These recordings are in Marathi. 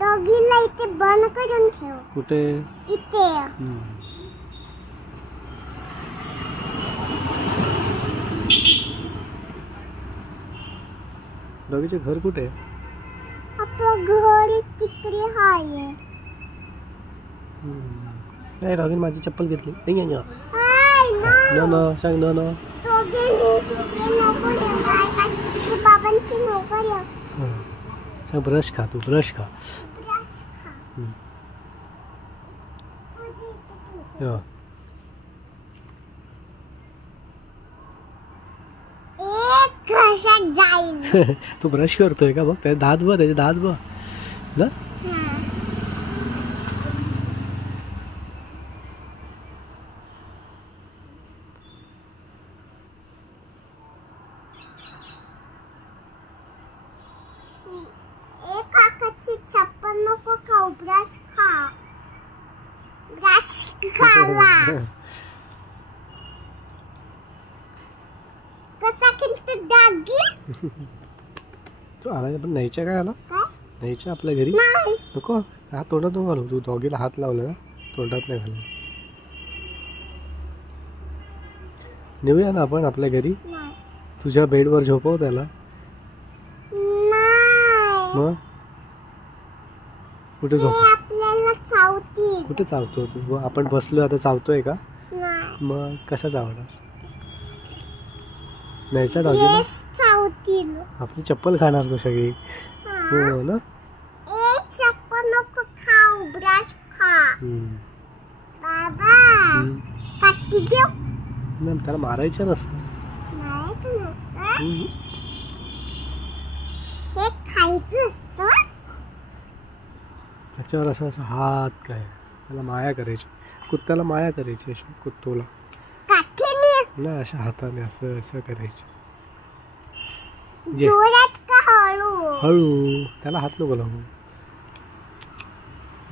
डॉगीला इथे बंद करून ठेव. कुठे? इथे. डॉगीचे घर कुठे आहे? आपलं घर तिकडे आहे. नाही डॉगीने माझी चप्पल घेतली. हाय ना. न सांग न. बाबांची नोकरी. सांग ब्रश खा तू. ब्रश खा. तू ब्रश करतोय का? बघ त्याचे दात बघ. त्याचे दात बघ ना. काकाची चप्पल नको खाऊ. ब्रश खा. ब्रश खावा. कसा खेळतो डॉगी? तू आला पण न्यायच्या काय आला? न्यायच्या आपल्या घरी? नको. हा तोंडात नको घालू. तू डॉगीला हात लावला ना, तोंडात नाही घालू. नेऊया ना आपण आपल्या घरी. तुझ्या बेडवर झोपव त्याला. मग कुठे झोप? आपल्याला चावतील. कुठे चावतो तू? आपण बसलो आता चावतोय का? मग कसा चावणार? न्यायचा डॉगीला. चावतील. आपली चप्पल खाणार तो सगळी. हो ना. चप्पल नको खाऊ. ब्रश खा. बाबा काठी देऊ. नाही त्याला मारायचं नसतं. हे खायचं असतं. त्याच्यावर असं असं हात काय त्याला माया करायची. कुत्त्याला माया करायची. अशी कुत्तोला नाही अशा हाताने असं असं करायचं. जोरात का हळू? हळू. त्याला हात नको लावू.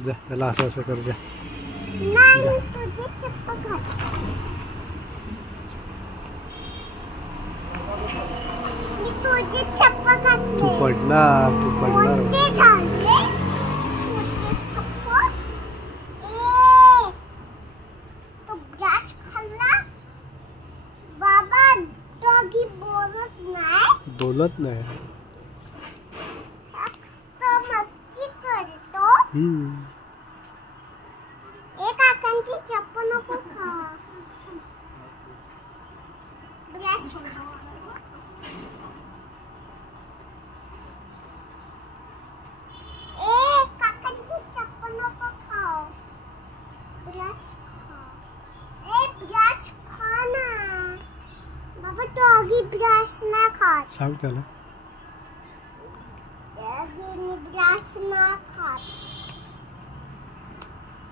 जा त्याला असं असं कर. जा तू पडणार. तू पडणार. बोलत नाही. मस्ती करतो. काकांची चप्पल नको खा. ब्रश खा. काकांची चप्पल नको खाऊ. ब्रश खा. ब्रश खा ना. बाबा डॉगी ब्रश ना खा. सांग त्याला. डॉगीने ब्रश ना खात.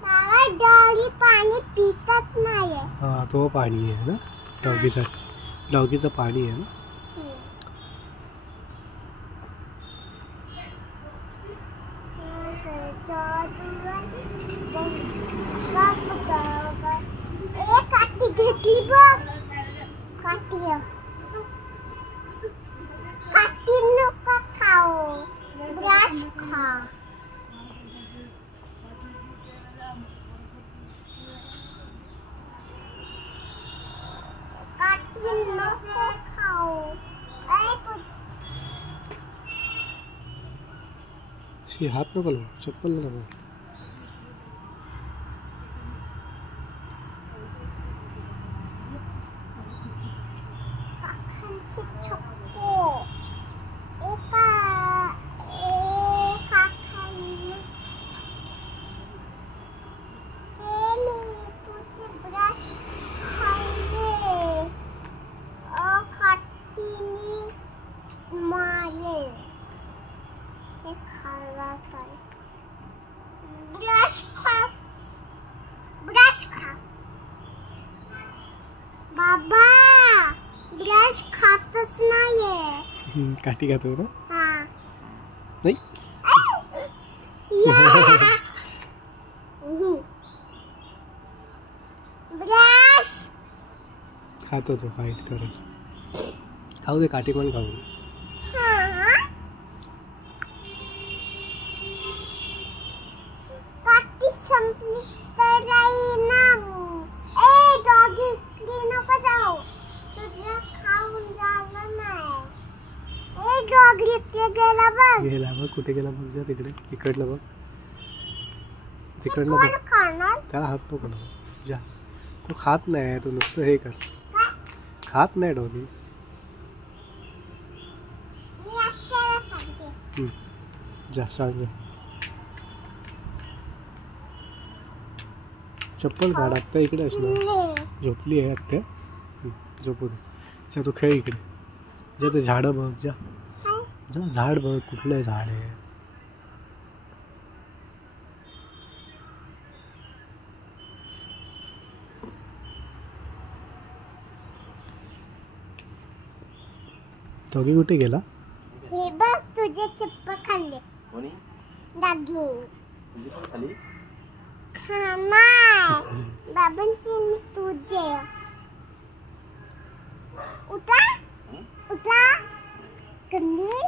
बाबा डॉगी पाणी पितच नाहीये. हा तो पाणी आहे ना डॉगीचा. डॉगीचं पाणी आहे ना. काठी घेतली बघ. काठी नको खाऊ. ब्रश खा. काठी नको खाऊ. हात नको लावू. चप्पल नको. ब्रश खा. बाबा ब्रश खातच नाहीये. काठी खातो ना. हा नाही. ब्रश खातो तो. फाईट करत. खाऊ दे. काठी पण खाऊ. गेला बघ, कुठे गेला बघ, जा तिकडे, इकडनं बघ, तिकडनं कोण बघ. खाणार? त्याला हात नको ना, जा. तो खात नाही, तो नुसतं हे कर, खात नाही डॉगी. मी आत्याला सांगते. जा सांग जा. चप्पल काढ, आत्ता इकडे असणार. झोपली आहे आत्या, झोपू दे. जा तू खेळ इकडे, जा ते झाडं बघ, जा जा, झाड बघ, कुठलं झाड आहे. डॉगी कुठे गेला? हे बघ तुझे चप्पल खाल्ले. कोणी? डागी तुझी पण खाली? खाणार बाबांचे आणि तुझे. उठा उठा गंदी.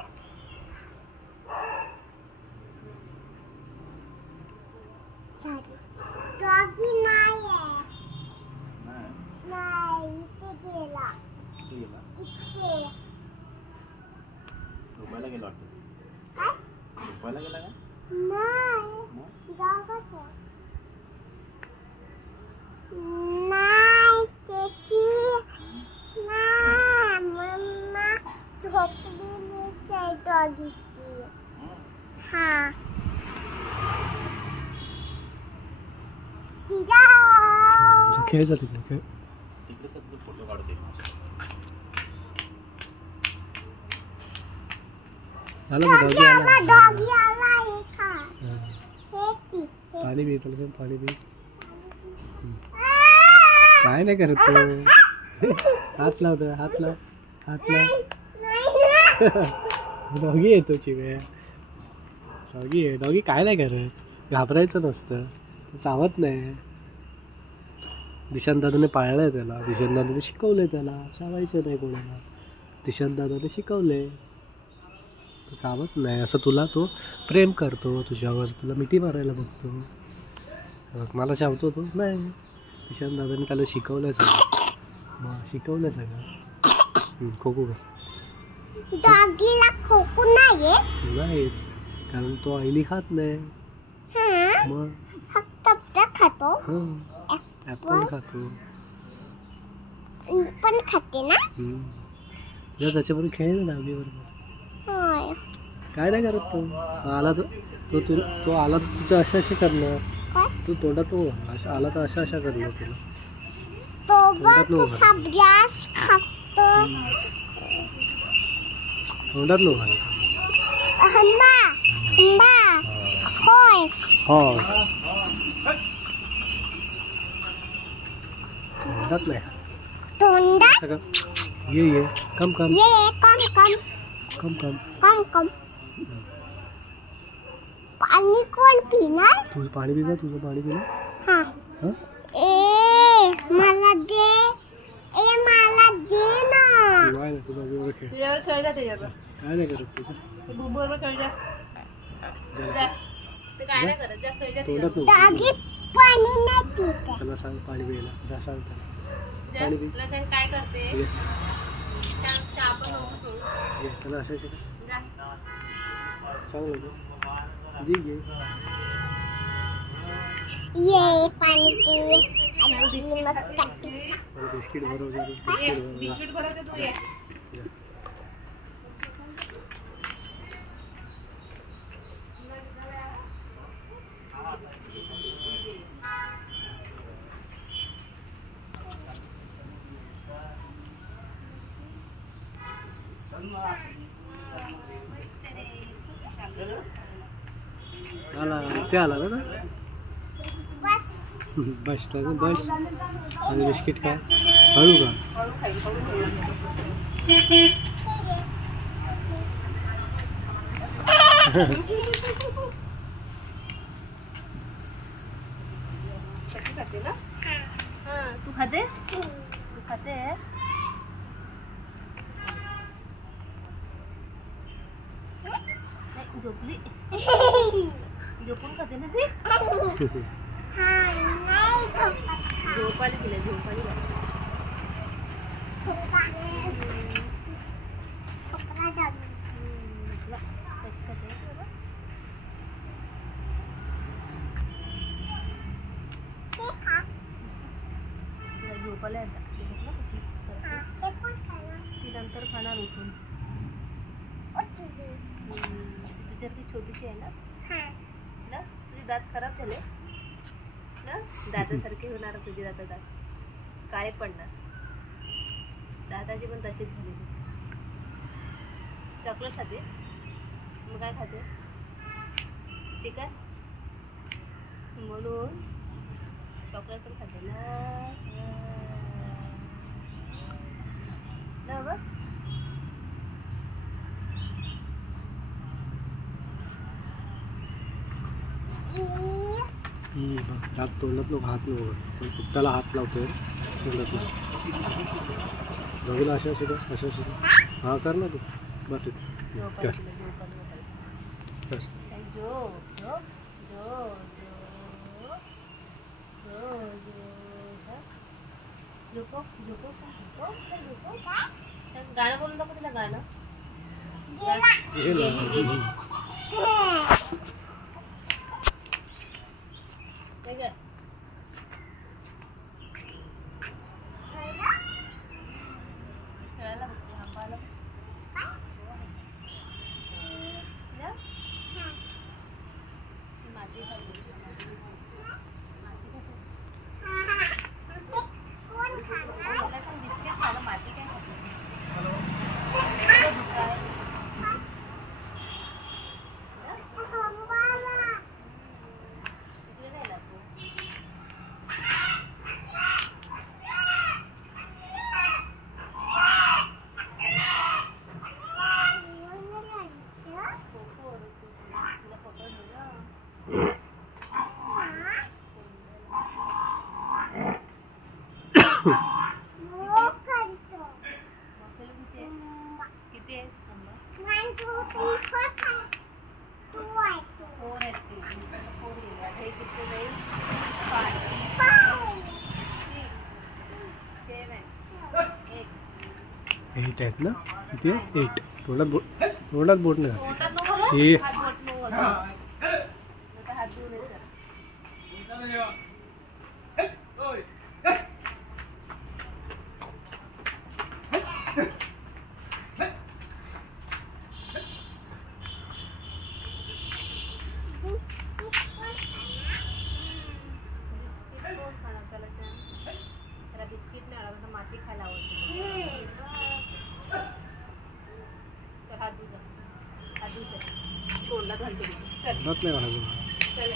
डॉगी नाही आहे. नाही इथे गेला. तू गेला? इथे झोपायला गेला वाटतं. काय? झोपायला गेला का? नाही मग? जागाच आहे. नाही त्याची नाही मम्मा झोपलेलीच आहे डॉगीची. हा शिरा. खेळ जा तिकडे, खेळ. तिकडे तर तुझे फोटो काढते. आला का डॉगी? आला. डॉगी आला. हे खा. हा. हे पी. हे पाणी पी, त्याला सांग पाणी पी. आ! काय नाही करत तो. हात लावतो, हात लाव, हात लाव. नाही. डॉगी येतो चिव्या, डॉगी आहे. डॉगी काय नाही करत, घाबरायचं नसतं, तो चावत नाही. दिशांत दादाने पाळलंय त्याला, दिशांत दादाने शिकवलंय त्याला, चावायचं नाही कोणाला. दिशांत दादाने शिकवलंय, तो चावत नाही. असं तुला तो प्रेम करतो तुझ्यावर, तुला मिठी मारायला बघतो. मला चावतो तो नाही. दिशांत दादाने त्याला शिकवलंय सगळं, मग शिकवलंय सगळं. खोकू कर. डॉगीला खोकू नाही नाही, कारण तो आईली खात नाही. मग फक्त खातो. ॲपल खातो. पण खाते ना. जर त्याच्याबरोबर खेळ ना डॉगीबरोबर. होय. काय नाही करत तो. आला तो आला तर तुझं अशा करणार. काय? तू तोंडात तो आला तर अशा करणार तुला. तो तोंडात बघ नको सब्यास खातो. तोंडात नको घाल. हंबा हंबा होय. हो, तोंडात नाही. तोंडात सगळं ये कम कम ये. कम कम कम कम. कम कम. पाणी कोण पिणार? तुझं पाणी पिजा, तुझं पाणी पिलं. हा. हां, ए मला दे. ए मला दे ना. नाही ना, तुझा बरोबर खेळ. तुझ्यावर खेळ जा, त्याच्यावर काय नाही करत तुझं. बुबुवर खेळ जा. जा. ते काय नाही करत, जा खेळ जा तोंडात त्याच्यावर. नको. डॉगी पाणी नाही पित. त्याला सांग पाणी प्यायला, जा सांग त्याला जा, पाणी पी. तुला सांग काय करते. ये, चहा पण नको करू. ये, त्याला असं जा. सांग नको. घे ये पाणी पी. आणि मग कट्टी खा. बिस्किट भरव जा, ये, बिस्किट भरव जा. बिस्किट भरवते तू ये. आला ते आला ना. बस. बस त्याचं बस. आणि बिस्किट काय हळू का. हळू खाईल, हळू कशी खाते ना. हा, तू खाते. तू खाते. नाही, झोपली. झोपून खाते ना ती. हा नाही झोपत. झोपाली तिला, झोपाली झोपा. झोपला डॉगी. कशी खाते ना तुला? हे खा. तुला झोपायला येतात ते बघ ना कशी करते. हा, हे पण खाणार. ती नंतर खाणार उठून. ओके. ती तुझ्यासारखी छोटीशी आहे ना हा. ना तुझे दात खराब झाले ना दादासारखे होणार तुझे दात काळे पडणार. दादाची पण तशीच झाली. चॉकलेट खाते मग काय खाते चिकन म्हणून चॉकलेट पण खाते ना बघ. हात तोंडात नको हात नको पण कुत्त्याला हात लावतोय तोंडात बघूला अशा शिका अशा शिका हां कर ना तू बस इथे कर कर जो जो जो जो जो झोपो झोपो झोपो गाणं बोलून दाखव तिला गाणं. गेला. हे ना. खेळायला बघते आंबाला माती खाल्ली कोण खाणार? मला सांग बिस्किट खाणं माती काय खाते बाबा. इकडे नाही लागतो. तुला पकडलं किती आहे फोर आहेत ते फोर गेले आता हे किती जाईल 5 6 7 8 8 आहेत ना किती आहे 8 तोंडात बोट नाही तोंडात नको शी. हात बोट नको आता हात धुवून येतात. बिस्किट कोण खाणार त्याला सांग. त्याला बिस्किट नाही आवडत माती खायला आवडते. चल हात धुजा हात धुजा तोंडात घालते चल तोंडात नाही घालायचं चल